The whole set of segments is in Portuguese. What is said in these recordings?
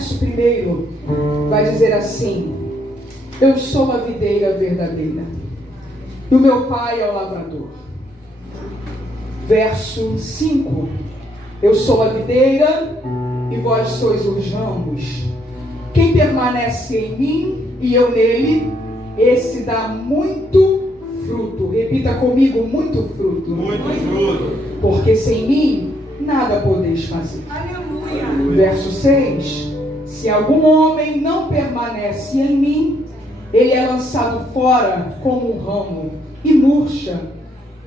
verso 1 vai dizer assim: eu sou a videira verdadeira, e o meu pai é o lavrador. Verso 5: eu sou a videira e vós sois os ramos. Quem permanece em mim e eu nele, esse dá muito fruto. Repita comigo: muito fruto. Muito fruto. Porque sem mim nada podeis fazer. Aleluia. Verso 6: se algum homem não permanece em mim, ele é lançado fora como um ramo e murcha,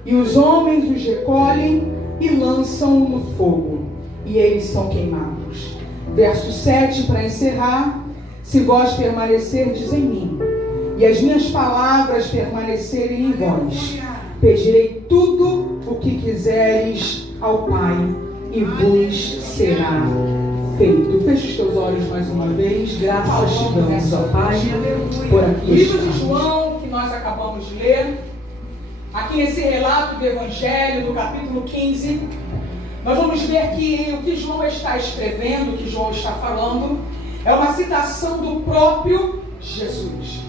e os homens os recolhem e lançam no fogo, e eles são queimados. Verso 7, para encerrar: se vós permanecerdes em mim, e as minhas palavras permanecerem em vós, pedirei tudo o que quiseres ao Pai, e vos será feito. Feche os teus olhos mais uma vez. Graças te damos, ó Pai, por aqui. O livro de João, que nós acabamos de ler, aqui nesse relato do Evangelho, no capítulo 15, nós vamos ver que o que João está escrevendo, o que João está falando, é uma citação do próprio Jesus.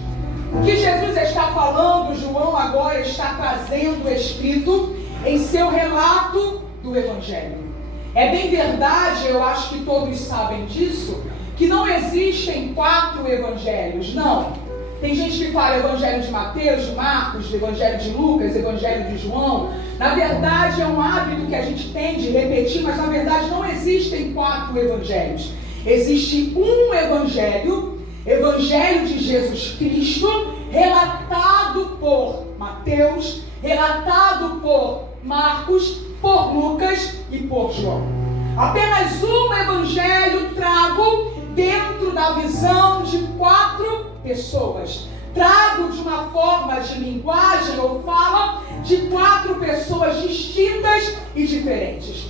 O que Jesus está falando, João agora está trazendo escrito em seu relato do Evangelho. É bem verdade, eu acho que todos sabem disso, que não existem 4 evangelhos, não. Tem gente que fala Evangelho de Mateus, de Marcos, Evangelho de Lucas, Evangelho de João. Na verdade, é um hábito que a gente tem de repetir, mas na verdade não existem 4 evangelhos. Existe um evangelho, Evangelho de Jesus Cristo, relatado por Mateus, relatado por Marcos, por Lucas e por João. Apenas um evangelho trago dentro da visão de 4 pessoas. Trago de uma forma de linguagem ou fala de 4 pessoas distintas e diferentes.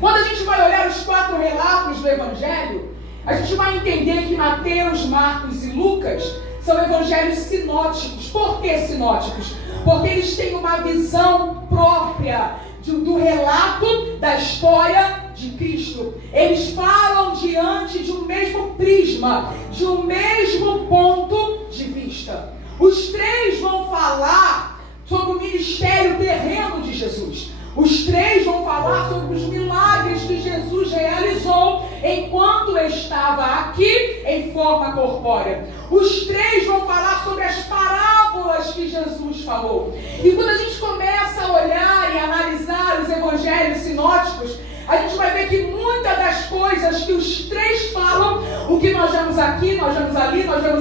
Quando a gente vai olhar os 4 relatos do evangelho, a gente vai entender que Mateus, Marcos e Lucas são evangelhos sinóticos. Por que sinóticos? Porque eles têm uma visão própria do relato da história de Cristo. Eles falam diante de um mesmo prisma, de um mesmo ponto de vista. Os 3 vão falar sobre o ministério terreno de Jesus. Os 3 vão falar sobre os milagres que Jesus realizou enquanto estava aqui em forma corpórea. Os 3 vão falar sobre as parábolas que Jesus falou. E quando a gente começa a olhar e analisar os evangelhos sinóticos, a gente vai ver que muitas das coisas que os 3 falam, o que nós vemos aqui, nós vemos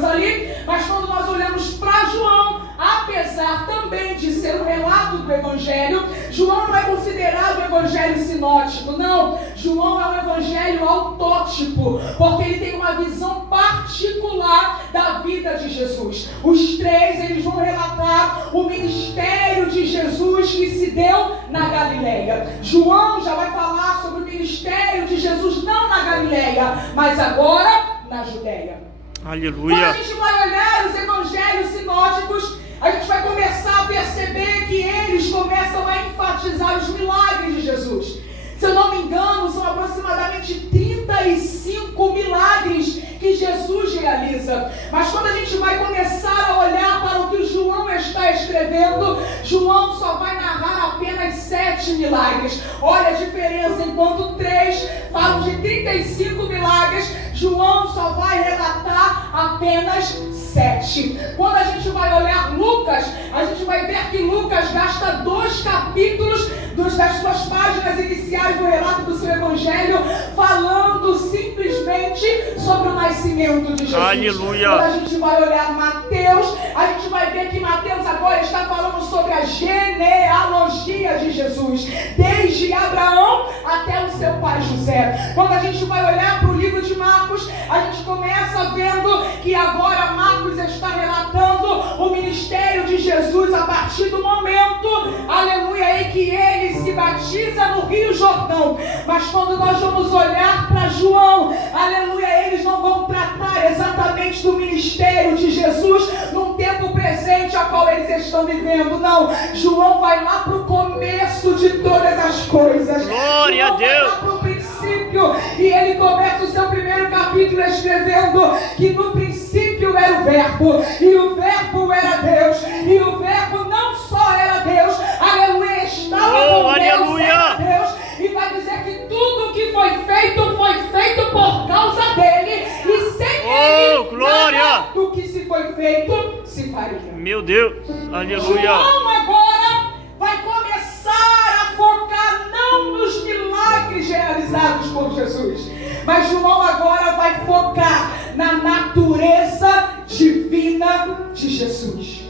ali, mas quando nós olhamos para João, apesar também de ser um relato do evangelho, João não é considerado um evangelho sinótico, não. João é um evangelho autótipo, porque ele tem uma visão particular da vida de Jesus. Os 3, eles vão relatar o ministério de Jesus que se deu na Galileia. João já vai falar sobre o ministério de Jesus não na Galileia, mas agora na Judéia. Aleluia. Quando a gente vai olhar os evangelhos sinóticos, a gente vai começar a perceber que eles começam a enfatizar os milagres de Jesus. Se eu não me engano, são aproximadamente 35 milagres que Jesus realiza. Mas quando a gente vai começar a olhar para o que João está escrevendo, João só vai narrar apenas 7 milagres. Olha a diferença, enquanto 3 falam de 35 milagres, João só vai relatar apenas 7. Quando a gente vai olhar Lucas, a gente vai ver que Lucas gasta 2 capítulos das suas páginas iniciais do relato do seu evangelho falando simplesmente sobre o nascimento de Jesus. Aleluia. Quando a gente vai olhar Mateus, a gente vai ver que Mateus agora está falando sobre a genealogia de Jesus, desde Abraão até o seu pai José. Quando a gente vai olhar para o livro de Marcos, a gente começa vendo que agora Marcos está relatando o ministério de Jesus a partir do momento, aleluia, em que ele se batiza no Rio Jordão. Mas quando nós vamos olhar para João, aleluia, eles não vão tratar exatamente do ministério de Jesus num tempo presente a qual eles estão vivendo, não. João vai lá para o começo de todas as coisas. Glória a Deus. Vai lá para o princípio, e ele começa o seu primeiro capítulo capítulo escrevendo que no princípio era o Verbo, e o Verbo era Deus, e o Verbo não só era Deus, aleluia, estava com Deus, era Deus, e vai dizer que tudo que foi feito por causa dele, e sem ele, glória! Nada do que se foi feito se faria. Meu Deus, aleluia! João agora vai começar a focar não nos milagres realizados por Jesus, mas João agora vai focar na natureza divina de Jesus.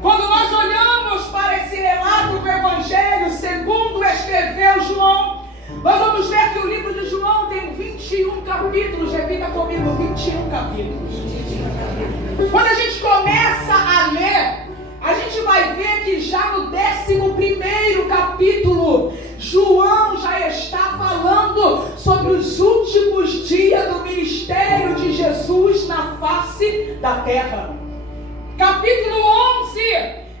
Quando nós olhamos para esse relato do Evangelho segundo escreveu João, nós vamos ver que o livro de João tem 21 capítulos. Repita comigo, 21 capítulos. Quando a gente começa a ler, a gente vai ver que já no 11º capítulo, João já está falando sobre os últimos dias do ministério de Jesus na face da terra. Capítulo 11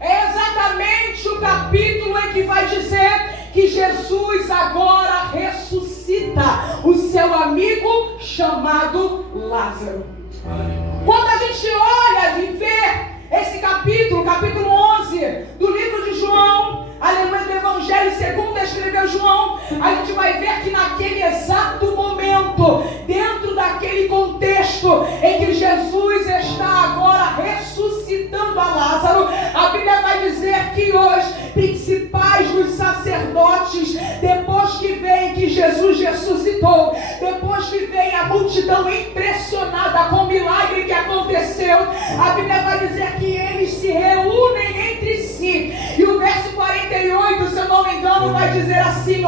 é exatamente o capítulo em que vai dizer que Jesus agora ressuscita o seu amigo chamado Lázaro. Quando a gente olha e vê esse capítulo 11 do livro de João, aleluia, do Evangelho segundo escreveu João, a gente vai ver que naquele exato momento, dentro daquele contexto em que Jesus está agora ressuscitando a Lázaro, a Bíblia vai dizer que os principais dos sacerdotes, depois que veem que Jesus ressuscitou, depois que vem a multidão impressionada com o milagre que aconteceu, a Bíblia vai dizer que eles se reúnem entre si, e o verso 48, se eu não me engano, vai dizer assim,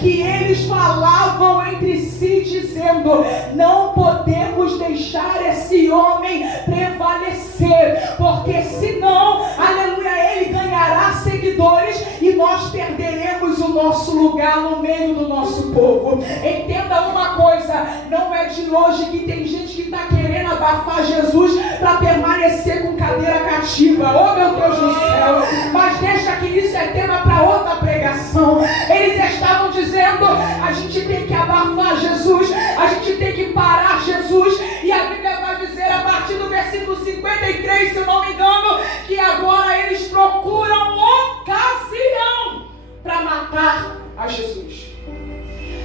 que eles falavam entre si dizendo: não podemos deixar esse homem prevalecer, porque senão, aleluia, ele ganhará seguidores e nós perderemos o nosso lugar no meio do nosso povo. Entenda uma coisa, não é de hoje que tem gente que está querendo abafar Jesus para permanecer com cadeira cativa. Oh meu Deus do céu, mas deixa que isso é tema para outra pregação. Eles estavam dizendo: a gente tem que abafar Jesus, a gente tem que parar Jesus, e a Bíblia vai dizer a partir do versículo 53, se eu não me engano, que agora eles procuram ocasião para matar a Jesus.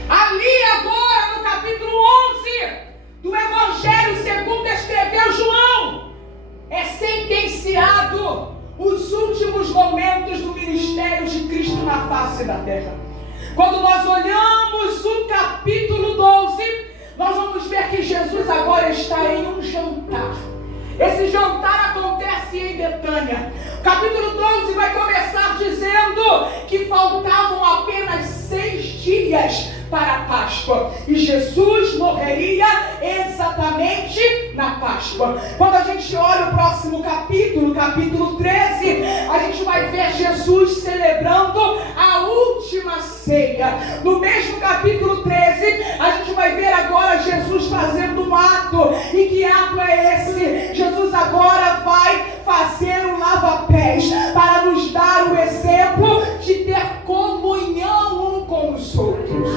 Ali agora no capítulo 11 do Evangelho segundo escreveu João, é sentenciado os últimos momentos do ministério de Cristo na face da terra. Quando nós olhamos o capítulo 12, nós vamos ver que Jesus agora está em um jantar. Esse jantar acontece em Betânia. O capítulo 12 vai começar dizendo que faltavam apenas 6 dias para a Páscoa, e Jesus morreria exatamente na Páscoa. Quando a gente olha o próximo capítulo, capítulo 13, a gente vai ver Jesus celebrando a última ceia. No mesmo capítulo 13, a gente vai ver agora Jesus fazendo um ato. E que ato é esse? Jesus agora vai fazer um lava-pés para nos dar o exemplo de ter comunhão um com os outros.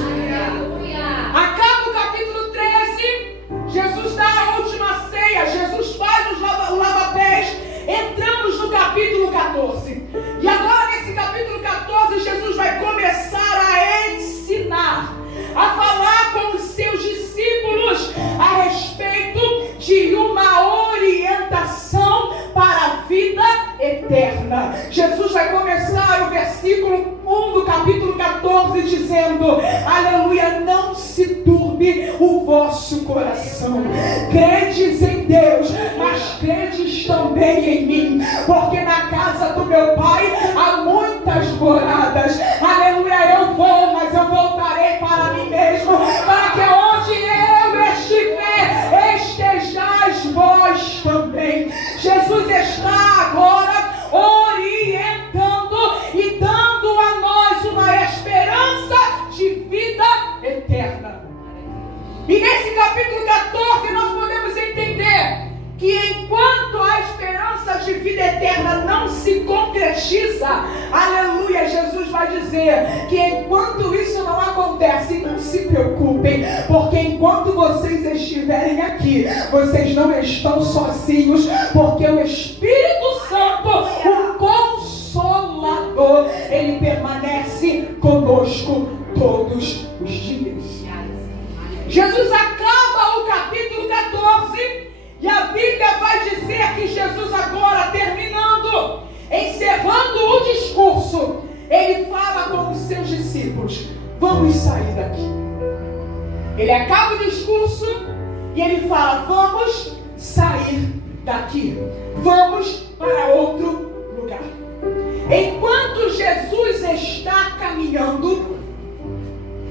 Acaba o capítulo 13, Jesus dá a última ceia, Jesus faz o lava-pés, entramos no capítulo 14. E agora nesse capítulo 14, Jesus vai começar a ensinar, a falar com os seus discípulos a respeito de uma orientação para a vida eterna. Jesus vai começar o versículo 1 do capítulo 14 dizendo: aleluia, não se turbe o vosso coração. Credes em Deus, mas credes também em mim, porque na casa do meu Pai há muitas moradas. Aleluia, eu vou, mas eu voltarei para mim mesmo, para que onde eu estiver, estejais vós também. Jesus está agora orientando e dando a nós uma esperança de vida eterna. E nesse capítulo 14 nós podemos entender que enquanto a esperança de vida eterna não se concretiza, aleluia, Jesus vai dizer que enquanto isso não acontece, não se preocupem, porque enquanto vocês estiverem aqui, vocês não estão sozinhos, porque o Espírito Santo, o Consolador, ele permanece conosco todos os dias. Jesus acaba o capítulo 14 e a Bíblia vai dizer que Jesus agora, terminando, encerrando o discurso, ele fala com os seus discípulos: vamos sair daqui. Ele acaba o discurso e ele fala: vamos sair daqui, vamos para outro lugar. Enquanto Jesus está caminhando,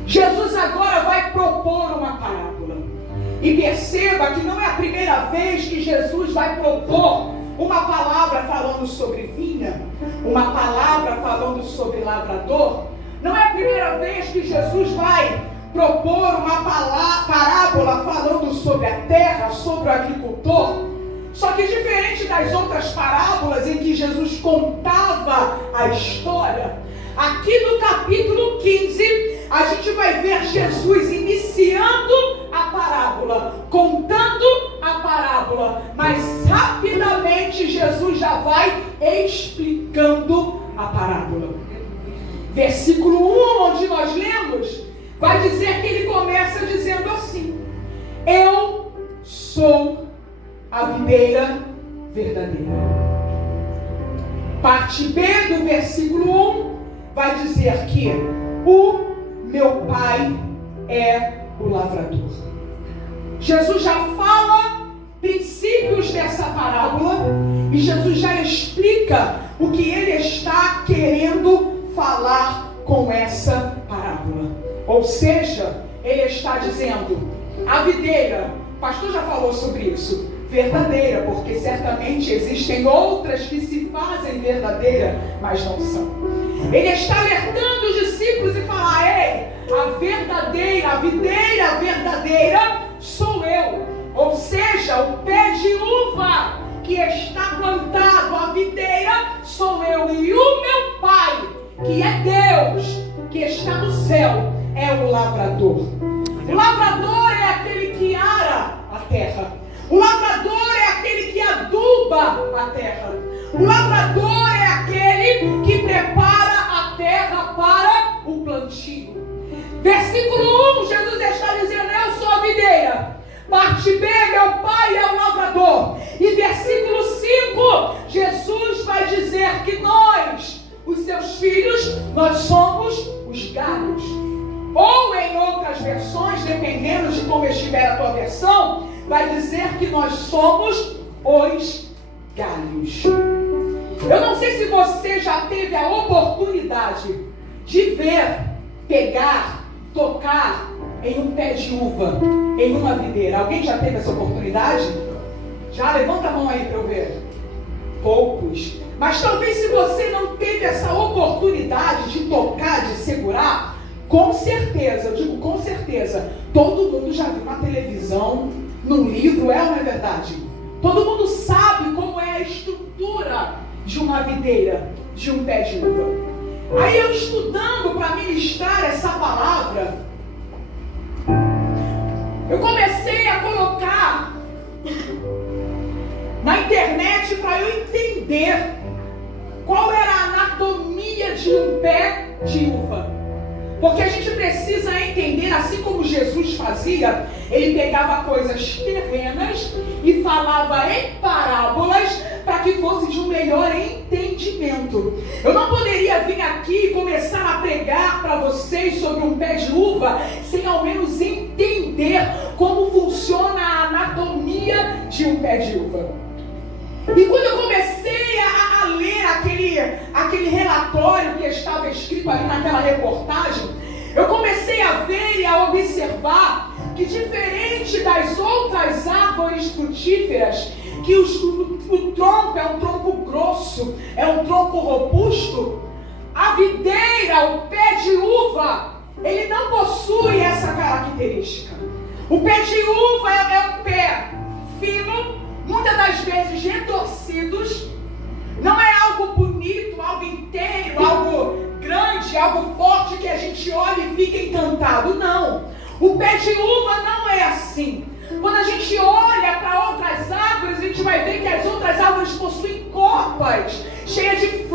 Jesus agora vai propor uma parábola. E perceba que não é a primeira vez que Jesus vai propor uma palavra falando sobre vinha, uma palavra falando sobre lavrador. Não é a primeira vez que Jesus vai propor uma parábola falando sobre a terra, sobre o agricultor. Só que diferente das outras parábolas em que Jesus contava a história, aqui no capítulo 15, a gente vai ver Jesus iniciando a parábola, contando a parábola, mas rapidamente Jesus já vai explicando a parábola. Versículo 1, onde nós lemos, vai dizer que ele começa dizendo assim: eu sou a videira verdadeira. Parte B do versículo 1 vai dizer que o meu pai é o lavrador. Jesus já fala princípios dessa parábola e Jesus já explica o que ele está querendo falar com essa parábola. Ou seja, ele está dizendo: a videira, o pastor já falou sobre isso, verdadeira, porque certamente existem outras que se fazem verdadeira, mas não são. Ele está alertando os discípulos e fala: ei, a videira verdadeira sou eu. Ou seja, o pé de uva que está plantado, a videira sou eu. E o meu Pai, que é Deus, que está no céu, é o lavrador. O lavrador é aquele que ara a terra. O lavrador é aquele que aduba a terra. O lavrador é aquele que prepara a terra para o plantio. Versículo 1, Jesus está dizendo: eu sou a videira. Parte B, meu pai é o lavrador. E versículo 5, Jesus vai dizer que nós, os seus filhos, nós somos os galhos. Ou em outras versões, dependendo de como estiver a tua versão, vai dizer que nós somos os galhos. Eu não sei se você já teve a oportunidade de ver, pegar, tocar em um pé de uva, em uma videira. Alguém já teve essa oportunidade? Já? Levanta a mão aí para eu ver. Poucos. Mas talvez se você não teve essa oportunidade de tocar, de segurar, com certeza, eu digo com certeza, todo mundo já viu na televisão, num livro, é ou não é verdade? Todo mundo sabe como é a estrutura de uma videira, de um pé de uva. Aí eu estudando para ministrar essa palavra, eu comecei a colocar na internet para eu entender qual era a anatomia de um pé de uva. Porque a gente precisa entender, assim como Jesus fazia, ele pegava coisas terrenas e falava em parábolas para que fosse de um melhor entendimento. Eu não poderia vir aqui e começar a pregar para vocês sobre um pé de uva sem ao menos entender como funciona a anatomia de um pé de uva. E quando eu comecei a ler aquele relatório que estava escrito ali naquela reportagem, eu comecei a ver e a observar que, diferente das outras árvores frutíferas, que o tronco é um tronco grosso, é um tronco robusto, a videira, o pé de uva, ele não possui essa característica. O pé de uva é um pé fino, muitas das vezes retorcidos, não é algo bonito, algo inteiro, algo grande, algo e fica encantado. Não. O pé de uva não é assim. Quando a gente olha para outras árvores, a gente vai ver que as outras árvores possuem copas cheias de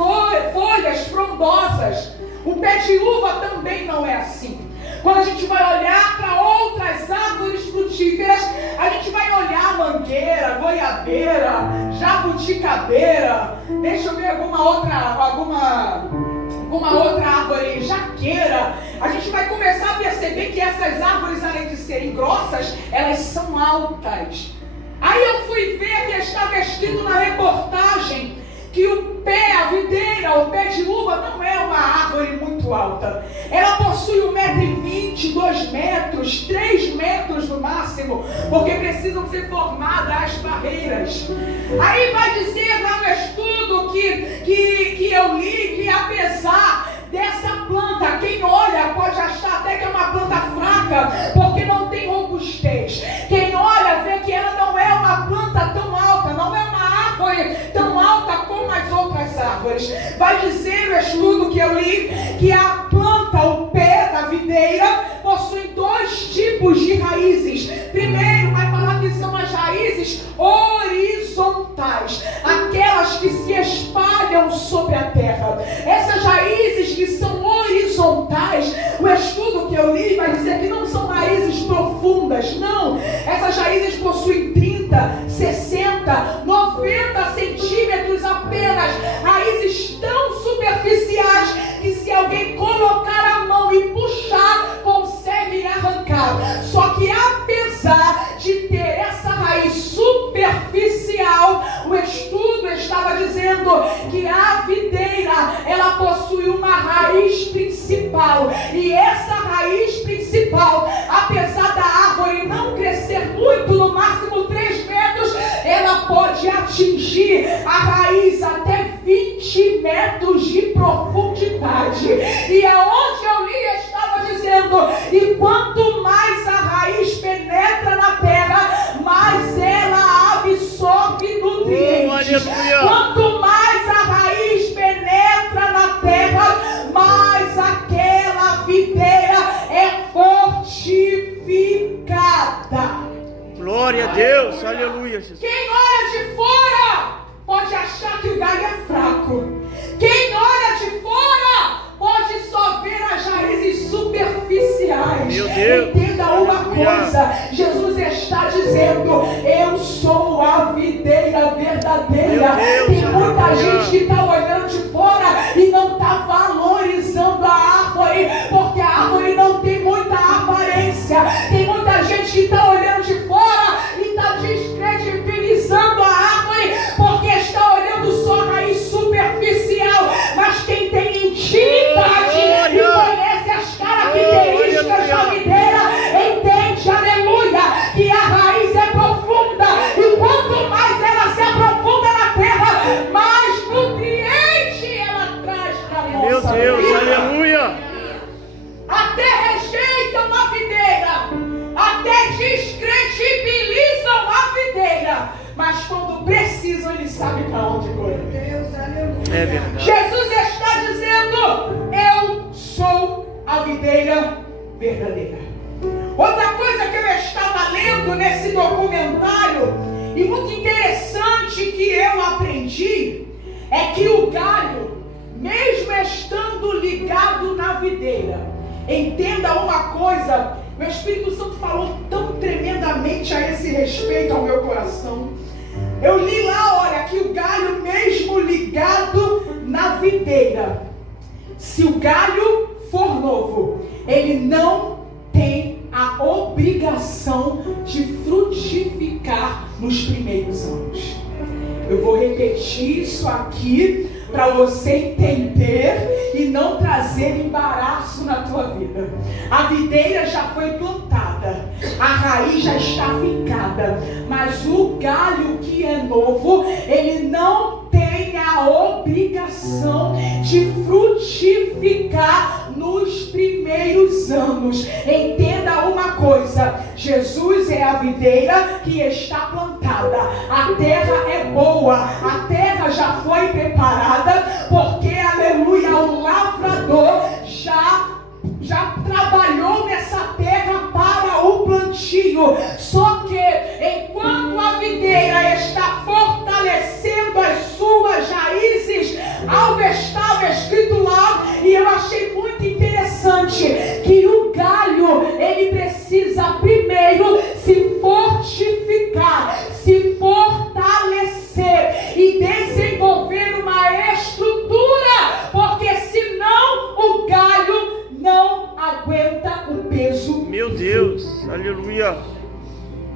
folhas frondosas. O pé de uva também não é assim. Quando a gente vai olhar para outras árvores frutíferas, a gente vai olhar mangueira, goiabeira, jabuticabeira, deixa eu ver alguma outra árvore, jaqueira. A gente vai começar a perceber que essas árvores, além de serem grossas, elas são altas. Aí eu fui ver que estava escrito na reportagem que o pé, a videira, o pé de uva não é uma árvore muito alta. Ela possui 1,20 m, 2 metros, 3 metros no máximo, porque precisam ser formadas as barreiras. Aí vai dizer lá no estudo que eu li que apesar dessa planta, quem olha pode achar até que é uma planta fraca, porque não tem robustez. Quem olha vê que ela não é uma planta tão alta, não é uma árvore tão alta como as outras árvores. Vai dizer no estudo que eu li que a planta, o pé da videira, possui 2 tipos de raízes. Primeiro vai falar que são as raízes horizontais, aquelas que se espalham sobre a terra. Essas raízes que são horizontais, o estudo que eu li vai dizer que não são raízes profundas, não. Essas raízes possuem 30, 60, 90 centímetros apenas, raízes tão superficiais que se alguém colocar a mão e puxar, consegue arrancar. Só que apesar de ter essa raiz superficial, o estudo estava dizendo que a videira, ela possui uma raiz principal, e essa raiz principal, apesar da árvore não crescer muito, no máximo 3 metros, ela pode atingir a raiz até 20 metros de profundidade. E aonde eu li estava dizendo, e quanto mais a raiz penetra na terra, mais ela absorve nutrientes. Quanto mais a raiz penetra na terra, mais aquela videira é fortificada. Glória a Deus, aleluia, Jesus. Quem olha de fora pode achar que o galho é fraco. Quem olha de fora pode só ver as raízes superficiais. Meu Deus. Entenda uma coisa, Jesus está dizendo, eu sou a videira verdadeira. Tem muita gente que está olhando de fora e não está valorizando a árvore, porque a árvore não tem muita aparência. Tem muita gente que está olhando de fora e está descredibilizando a árvore, porque está olhando só a raiz superficial. Mas quem tem intimidade e conhece as características da videira, entende, aleluia, que a raiz é profunda, e quanto mais ela se aprofunda na terra, mais nutriente ela traz para a nossa vida. Meu Deus, aleluia. Até rejeitam a videira, até descredibilizam a videira, mas quando precisam, eles sabem para onde correr. É verdade. Jesus está dizendo, eu sou a videira verdadeira. Outra coisa que eu estava lendo nesse documentário, e muito interessante que eu aprendi, é que o galho, mesmo estando ligado na videira, entenda uma coisa, o Espírito Santo falou tão tremendamente a esse respeito ao meu coração. Eu li lá, olha, que o galho mesmo ligado na videira, se o galho for novo, ele não tem a obrigação de frutificar nos primeiros anos. Eu vou repetir isso aqui para você entender e não trazer embaraço na tua vida. A videira já foi plantada, a raiz já está fincada, mas o galho que é novo, ele não tem a obrigação de frutificar nos primeiros anos. Entenda uma coisa, Jesus é a videira que está plantada, a terra é boa, a terra já foi preparada, porque, aleluia, o lavrador já trabalhou Aleluia.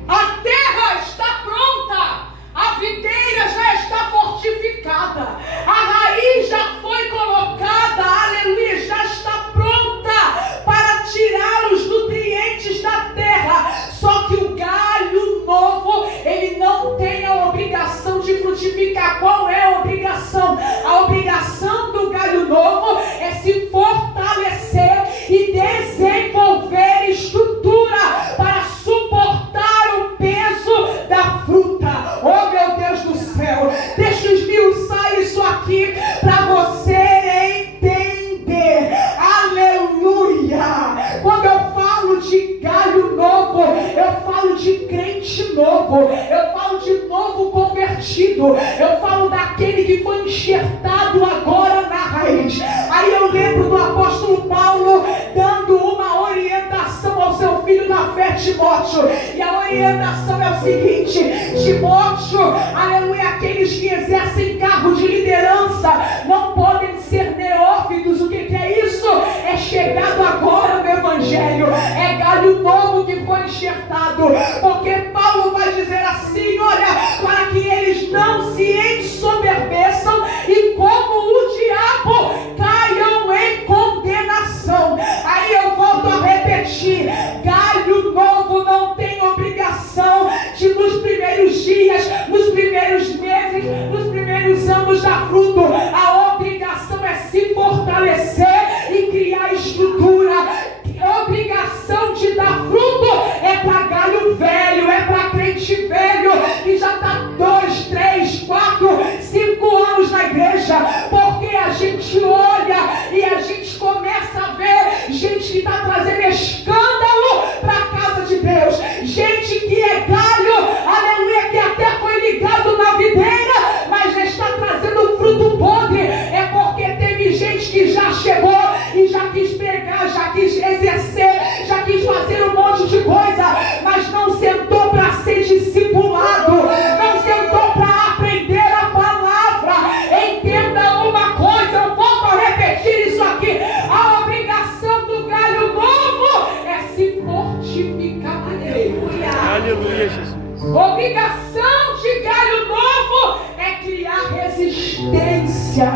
A terra está pronta, a videira já está fortificada, a raiz já foi colocada, aleluia, já está pronta para tirar os nutrientes da terra. Só que o galho novo, ele não tem a obrigação de frutificar. Qual é a obrigação? A obrigação do galho novo é se fortalecer e desenvolver estrutura para suportar o peso da fruta. Oh, meu Deus do céu, deixa eu esmiuçar isso aqui para você entender. Aleluia. Quando eu falo de galho novo, eu falo de crente novo, eu falo de novo convertido, eu falo daquele que foi enxertado agora na raiz. Aí eu lembro do apóstolo Paulo dando uma orientação ao seu filho na fé, Timóteo, e a orientação é o seguinte: Timóteo, aleluia, aqueles que exercem cargo de liderança não podem ser neófitos. O que é isso? É chegado agora no evangelho, é galho novo que foi enxertado, porque Paulo vai dizer assim: olha, para que eles não se ensoberbeçam e como o diabo caiam em condenação. Aí eu volto a repetir: galho novo não tem obrigação de nos primeiros dias, nos primeiros meses, nos primeiros anos dar fruto. A obrigação é se fortalecer e criar estrutura. A obrigação de dar fruto é para galho velho, é para crente velho que já está 2, 3, 4, 5 anos na igreja, porque a gente olha e a gente começa a ver gente que está trazendo escândalo para a casa de Deus, gente que é galho, aleluia, que até foi ligado na videira, mas já está trazendo fruto podre. É porque teve gente que já chegou e já quis pregar, já quis exercer, já quis fazer um monte de coisa, mas não sentou para ser discipulado, não sentou para aprender a palavra. Entenda uma coisa, eu volto a repetir isso aqui: a obrigação do galho novo é se fortificar primeiro. Aleluia, Jesus. Obrigação de galho novo é criar resistência,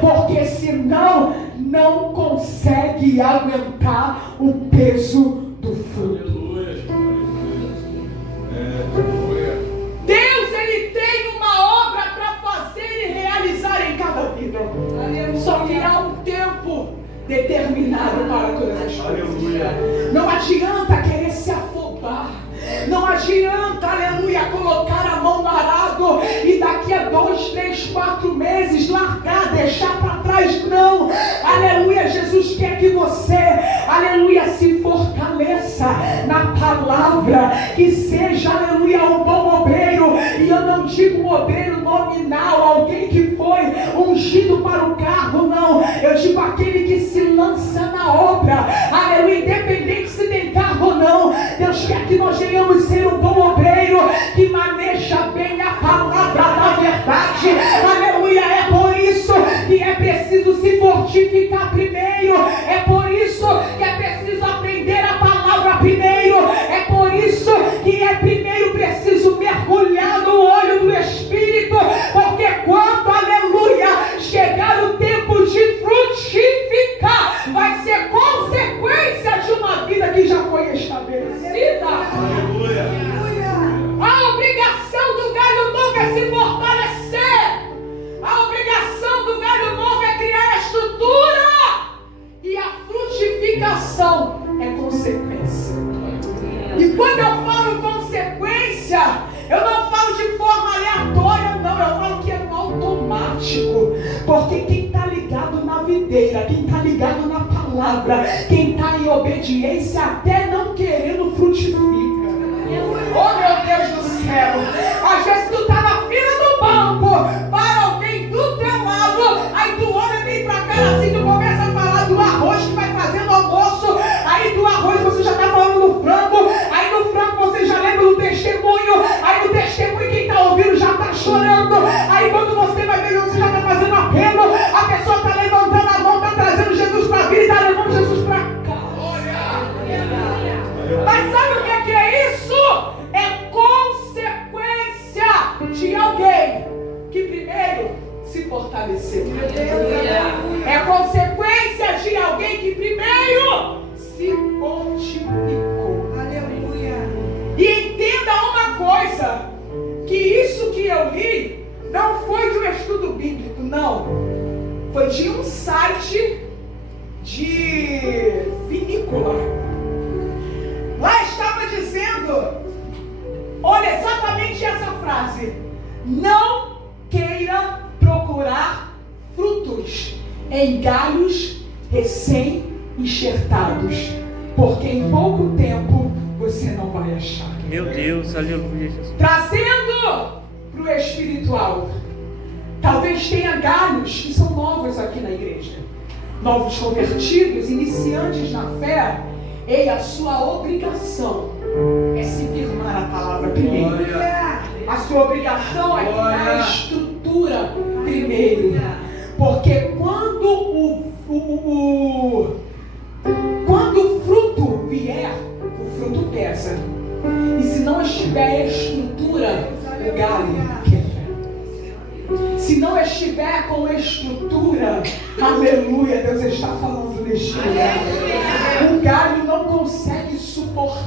porque senão não consegue aguentar o peso do fruto. Deus, ele tem uma obra para fazer e realizar em cada vida. Só que há um tempo determinado para todas as coisas. Não adianta querer se afobar. Não adianta, aleluia, colocar a mão no arado e daqui a 2, 3, 4 meses largar, deixar para trás. Não, aleluia, Jesus quer que você, aleluia, se fortaleça na palavra, que seja, aleluia, um bom obreiro. E eu não digo um obreiro nominal, alguém que foi ungido para o cargo, não. Eu digo aquele que se lança na obra, aleluia, independente se tem cargo ou não. Deus quer que nós venhamos ser um bom obreiro que maneja bem a palavra da verdade. Aleluia, é por isso que é preciso se fortificar primeiro, é por isso que é preciso aprender a palavra primeiro, é por isso que é primeiro preciso mergulhar no olho do Espírito, porque quando, aleluia, chegar o tempo de frutificar, vai ser consequência de uma vida que já foi estabelecida. Aleluia. A obrigação do galho novo é se fortalecer. A obrigação do galho novo é criar a estrutura. E a frutificação é consequência. E quando eu falo consequência, eu não falo de forma aleatória, não. Eu falo que é no automático. Porque quem está ligado na videira, quem está ligado na palavra, quem está em obediência, até não querendo, frutifica. Oh, meu Deus do céu! Às vezes tu tá na fila do banco, para alguém do teu lado, aí tu olha bem pra cara assim, tu começa a falar do arroz que vai fazer no almoço, aí do arroz você já tá falando do frango, aí no frango você já lembra do testemunho, aí no testemunho quem tá ouvindo já tá chorando, aí quando você vai ver, você já tá fazendo apelo, a pessoa tá levantando a mão, tá trazendo Jesus pra vida e tá levando Jesus pra cá. Mas sabe o que é que Não. Foi de um site de vinícola. Lá estava dizendo, olha exatamente essa frase: não queira procurar frutos em galhos recém-enxertados, porque em pouco tempo você não vai achar. Meu Deus, aleluia, Jesus. Trazendo para o espiritual, talvez tenha galhos que são novos aqui na igreja, novos convertidos, iniciantes na fé. E a sua obrigação é se firmar na palavra primeiro. A sua obrigação é criar a estrutura primeiro. Porque quando o fruto vier, o fruto pesa. E se não estiver estrutura, o galho quebra. Se não estiver com estrutura, aleluia, Deus está falando neste lugar. O galho não consegue suportar.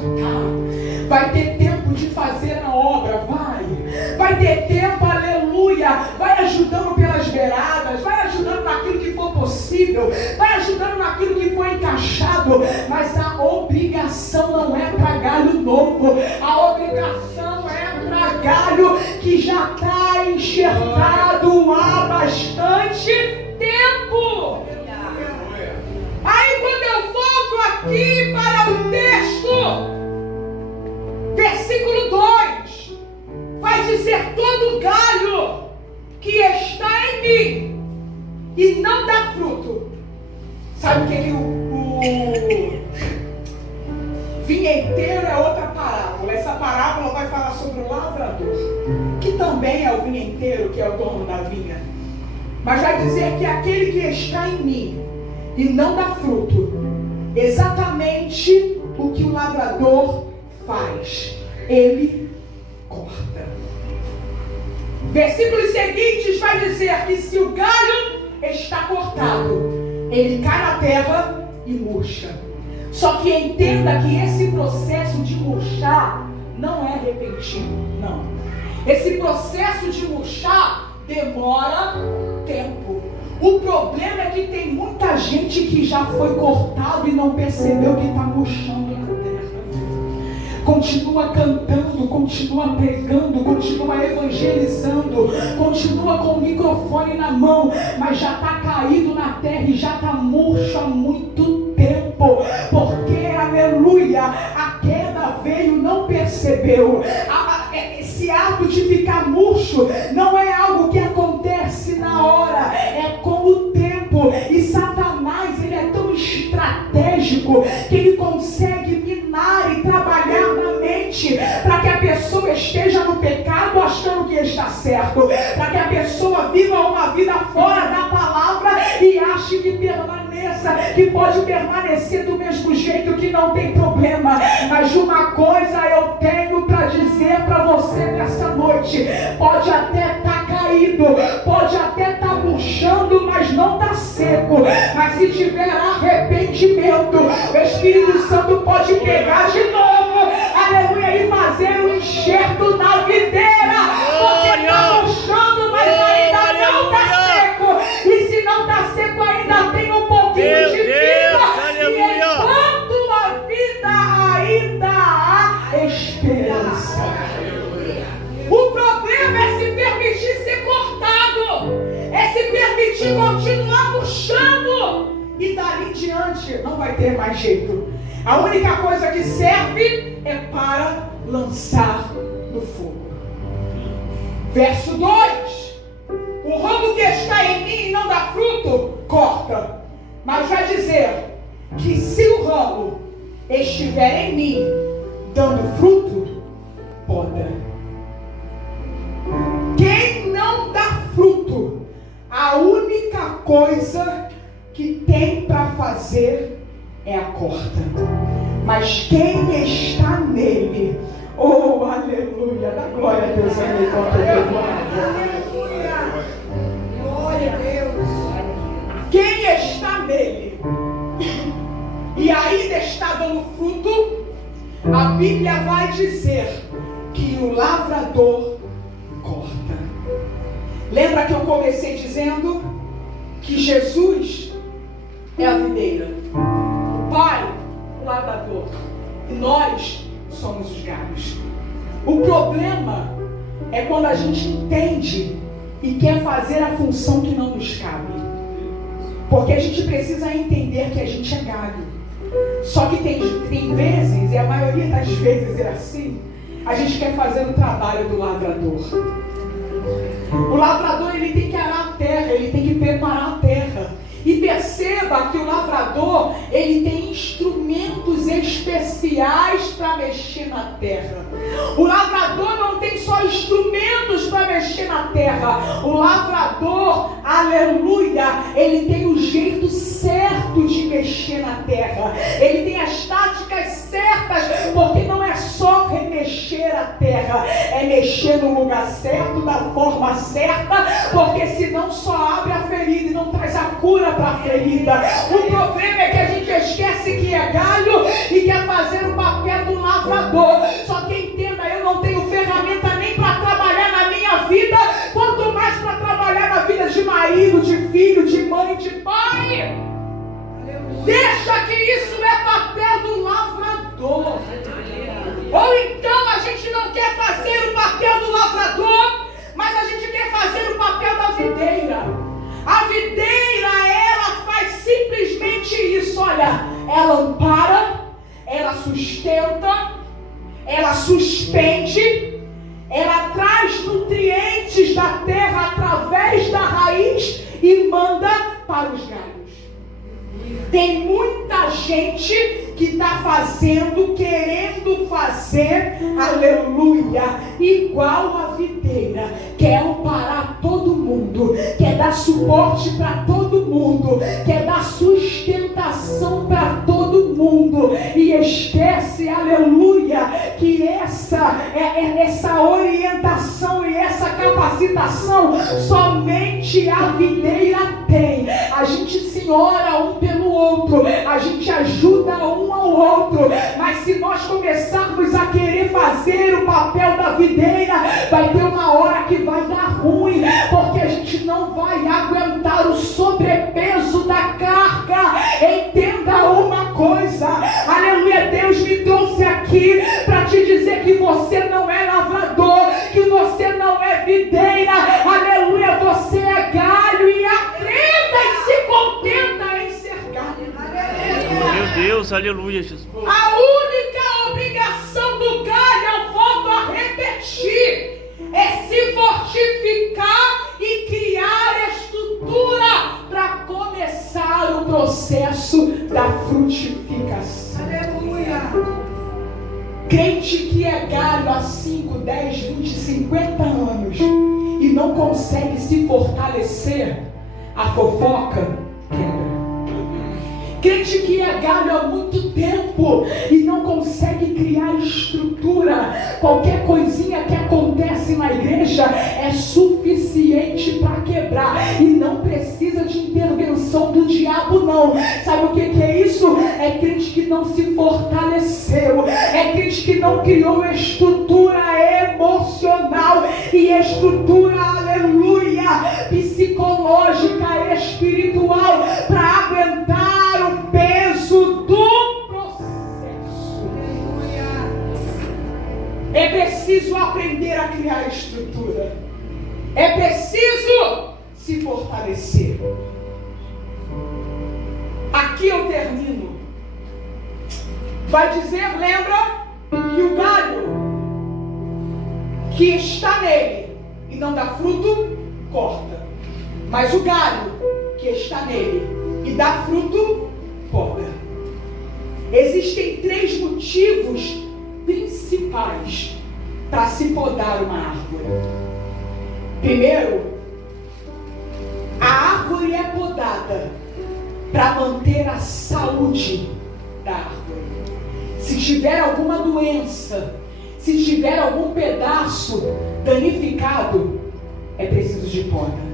Vai ter tempo de fazer a obra, vai ter tempo, aleluia, vai ajudando pelas beiradas, vai ajudando naquilo que for possível, vai ajudando naquilo que for encaixado, mas a obrigação não é para galho novo, a obrigação é para galho que já está enxertado há bastante tempo. Aí quando eu volto aqui para o texto, versículo 2, vai dizer: todo galho que está em mim e não dá fruto. Sabe que o vinheteiro é outra parábola. Essa parábola vai falar sobre o lavrador, que também é o vinheteiro, que é o dono da vinha. Mas vai dizer que aquele que está em mim e não dá fruto, exatamente o que o lavrador faz, ele corta. Versículos seguintes vai dizer que se o galho está cortado, ele cai na terra e murcha. Só que entenda que esse processo de murchar não é repentino, não. Esse processo de murchar demora tempo. O problema é que tem muita gente que já foi cortado e não percebeu que está murchando na terra. Continua cantando, continua pregando, continua evangelizando, continua com o microfone na mão, mas já está caído na terra e já está murcho há muito tempo. Porque, aleluia, a queda veio, não percebeu. Esse ato de ficar murcho não é algo que acontece na hora, é com o tempo. E Satanás, ele é tão estratégico que ele consegue minar e trabalhar na mente para que a pessoa esteja no pecado achando que está certo, para que a pessoa viva uma vida fora da palavra e ache que permaneça, que pode permanecer do mesmo jeito, que não tem problema. Mas uma coisa eu tenho para dizer para você nessa noite: pode até estar caído, pode até estar murchando, mas não está seco. Mas se tiver arrependimento, o Espírito Santo pode pegar de novo, aleluia, e fazer um enxerto na videira, porque está murchando, mas ainda não está seco. E se não está seco, ainda tem um pouquinho de vida. E enquanto a vida ainda há esperança. O problema é se permitir ser cortado, é se permitir continuar murchando, e dali em diante não vai ter mais jeito. A única coisa que serve é para lançar no fogo. Verso 2: o ramo que está em mim e não dá fruto, corta. Mas vai dizer que se o ramo estiver em mim, dando fruto, poda. Quem não dá fruto, a única coisa que tem para fazer é a corta. Mas quem está nele, oh aleluia, dá glória a Deus, amigo. Glória a Deus. Quem está nele e ainda está dando fruto, a Bíblia vai dizer que o lavrador corta. Lembra que eu comecei dizendo que Jesus é a videira, o Pai, o lavrador, e nós somos os galhos. O problema é quando a gente entende e quer fazer a função que não nos cabe. Porque a gente precisa entender que a gente é galho. Só que tem vezes, e a maioria das vezes é assim, a gente quer fazer o trabalho do lavrador. O lavrador, ele tem que arar a terra, ele tem que preparar a terra. E perceba que o lavrador, ele tem instrumentos especiais para mexer na terra. O lavrador não tem só instrumentos para mexer na terra. O lavrador, aleluia, ele tem o jeito certo de mexer na terra. Ele tem as táticas certas, porque não é só remexer a terra, é mexer no lugar certo, da forma certa, porque senão só abre a ferida e não traz a cura para a ferida. O problema é que a gente esquece que é galho e quer fazer o papel do lavrador. Só que entenda, eu não tenho ferramenta nem para trabalhar na minha vida, quanto mais para trabalhar na vida de marido, de filho, de mãe, de pai. Deixa que isso é papel do lavrador. Ou então a gente não quer fazer o papel do lavrador, mas a gente quer fazer o papel da videira. A videira, ela faz simplesmente isso, olha, ela ampara, ela sustenta, ela suspende, ela traz nutrientes da terra através da raiz e manda para os galhos. Tem muita gente que está fazendo, querendo fazer, aleluia, igual a videira, quer amparar todo mundo, quer dar suporte para todo mundo, quer dar sustentação para todo mundo, e esquece, aleluia, que essa orientação e essa capacitação somente a videira tem. A gente se ora um pelo outro, a gente ajuda um ao outro, mas se nós começarmos a querer fazer o papel da videira, vai ter uma hora que vai dar ruim, porque a gente não vai aguentar o sobrepeso da carga. Entenda uma coisa, aleluia, Deus me trouxe aqui para te dizer que você não é lavrador, que você não é videira, aleluia, você é galho, e aprenda e se contenta em ser galho. Meu Deus, aleluia, Jesus. A única obrigação do galho, eu volto a repetir, é se fortificar e criar estrutura para começar o processo da frutificação. Aleluia! Crente que é galho há 5, 10, 20, 50 anos e não consegue se fortalecer, a fofoca quebra. Crente que é galho há muito tempo e não consegue criar estrutura, qualquer coisinha que acontece na igreja é suficiente para quebrar, e não precisa de intervenção do diabo não. Sabe o que é isso? É crente que não se fortaleceu, é crente que não criou estrutura emocional e estrutura, aleluia, psicológica, espiritual, para aguentar o peso do processo. É preciso aprender a criar estrutura. É preciso se fortalecer. Aqui eu termino. Vai dizer, lembra, que o galho que está nele e não dá fruto, corta. Mas o galho que está nele e dá fruto, poda. Existem 3 motivos principais para se podar uma árvore. Primeiro, a árvore é podada para manter a saúde da árvore. Se tiver alguma doença, se tiver algum pedaço danificado, é preciso de poda.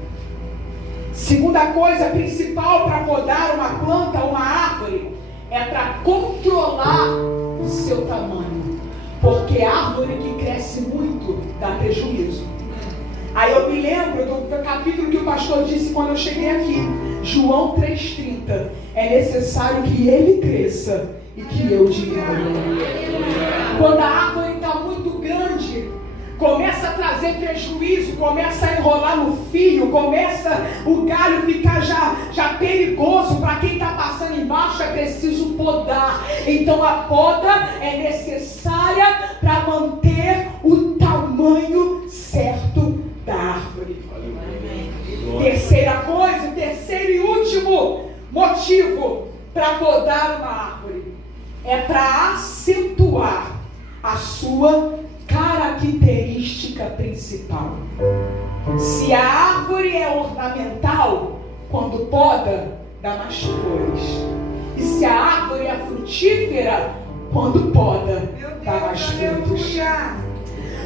Segunda coisa principal para podar uma planta, uma árvore, é para controlar o seu tamanho. Porque a árvore que cresce muito dá prejuízo. Aí eu me lembro do capítulo que o pastor disse quando eu cheguei aqui, João 3,30. É necessário que ele cresça e que eu diminua. Quando a árvore está muito grande, começa a trazer prejuízo, começa a enrolar no fio, começa o galho ficar já perigoso. Para quem está passando embaixo, é preciso podar. Então a poda é necessária para manter o tamanho certo da árvore. Terceira coisa, o terceiro e último motivo para podar uma árvore é para acentuar a sua característica principal. Se a árvore é ornamental, quando poda, dá mais flores. E se a árvore é frutífera, quando poda, dá mais frutos.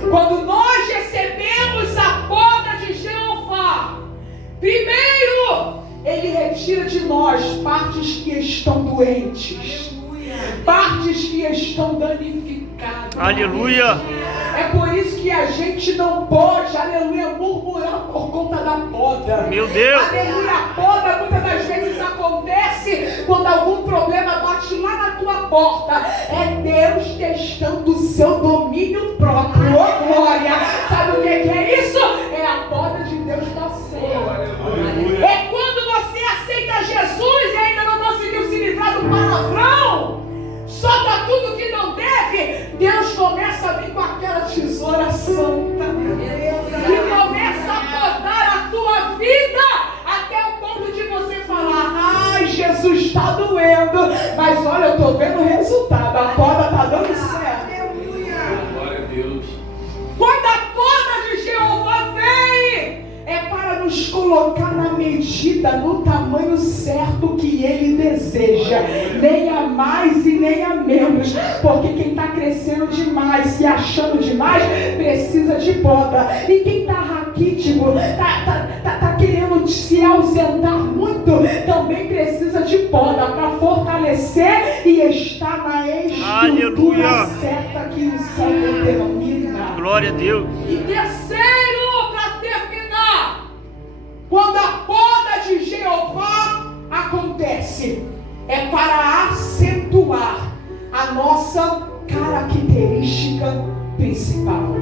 Quando nós recebemos a poda de Jeová, primeiro, Ele retira de nós partes que estão doentes, partes que estão danificadas. Aleluia! É por isso que a gente não pode, aleluia, murmurar por conta da poda. Meu Deus! Aleluia, a poda muitas das vezes acontece quando algum problema bate lá na tua porta. É Deus testando o seu domínio próprio. Oh, glória! Sabe o que é isso? É a poda de Deus nascendo. É quando você aceita Jesus e ainda não conseguiu se livrar do palavrão, solta tudo que não deve, Deus começa a vir com aquela tesoura santa e começa a podar a tua vida até o ponto de você falar: ai, Jesus, está doendo, mas olha, eu estou vendo o resultado, a poda está dando certo. Glória a Deus. Quando a poda de Jeová vem, é para nos colocar na medida, no tamanho certo que Ele deseja, nem a mais e nem a menos, porque quem está crescendo demais, se achando demais, precisa de poda. E quem está raquítico, está querendo se ausentar muito, também precisa de poda para fortalecer e estar na estrutura certa que o Senhor determina. Glória a Deus. E terceiro, para terminar, quando a poda de Jeová acontece, é para acentuar a nossa característica principal.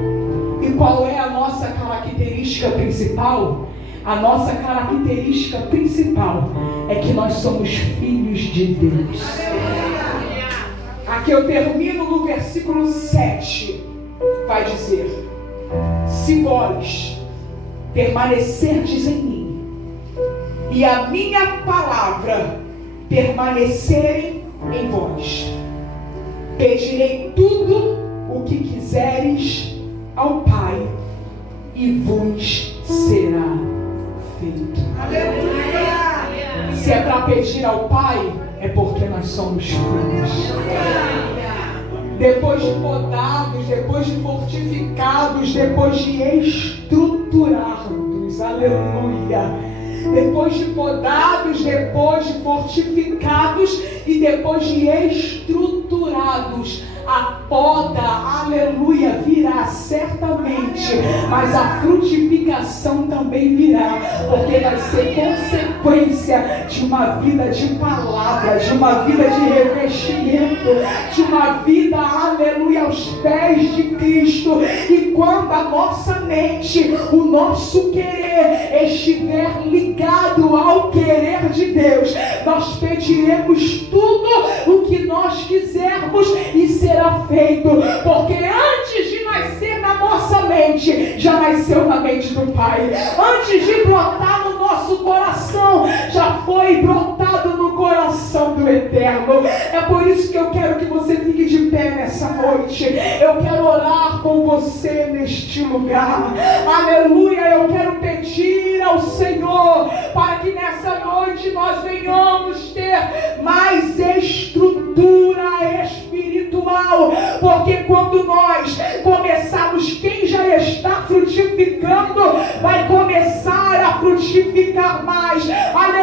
E qual é a nossa característica principal? A nossa característica principal é que nós somos filhos de Deus. Aqui eu termino no versículo 7. Vai dizer: se vós permanecerdes em mim e a minha palavra permanecerem em vós, pedirei tudo o que quiseres ao Pai e vos será feito. Aleluia! Se é para pedir ao Pai, é porque nós somos filhos. Depois de podados, depois de fortificados, depois de estruturados, aleluia. Depois de podados, depois de fortificados e depois de estruturados, a poda, aleluia, virá certamente, mas a frutificação também virá, porque vai ser consequência de uma vida de palavra, de uma vida de revestimento, de uma vida, aleluia, aos pés de Cristo. E quando a nossa mente, o nosso querer estiver ligado ao querer de Deus, nós pediremos tudo o que nós quisermos e será feito, porque antes de nascer na nossa mente, já nasceu na mente do Pai. Antes de brotar no nosso coração, já foi brotado no coração do Eterno. É por isso que eu quero que você fique de pé nessa noite. Eu quero orar com você neste lugar. Aleluia, eu quero pedir ao Senhor para que nessa noite nós venhamos ter mais estrutura espiritual, porque quando nós começarmos, quem já está frutificando vai começar a frutificar mais. Aleluia.